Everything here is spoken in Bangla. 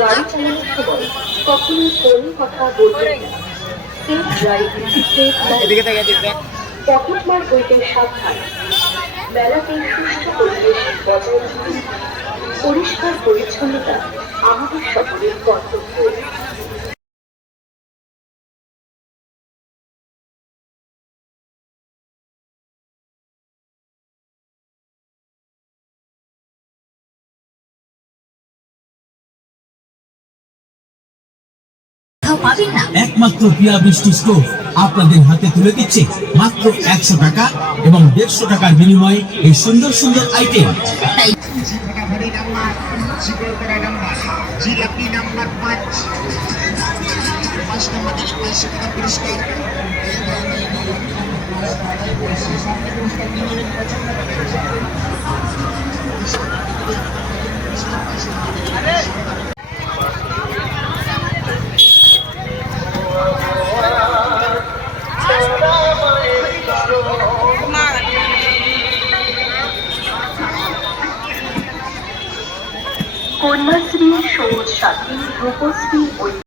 গাড়ি চালানোর সময় কখনোই ফোনে কথা বলবেন না। সেফ ড্রাইভিং পকেটমার হইতে সাবধান। মেলাতে সুষ্ঠু পরিবেশ বজায় রাখুন। পরিষ্কার পরিচ্ছন্নতা আমাদের সকলের কর্তব্য। একমাত্র পিয়া বৃষ্টি স্টোভ আপনাদের হাতে তুলে দিচ্ছে মাত্র 100 টাকা এবং 150 টাকার বিনিময়ে এই সুন্দর সুন্দর আইটেম। কন্যাশ্রী, সবুজ সাথী, রূপশ্রী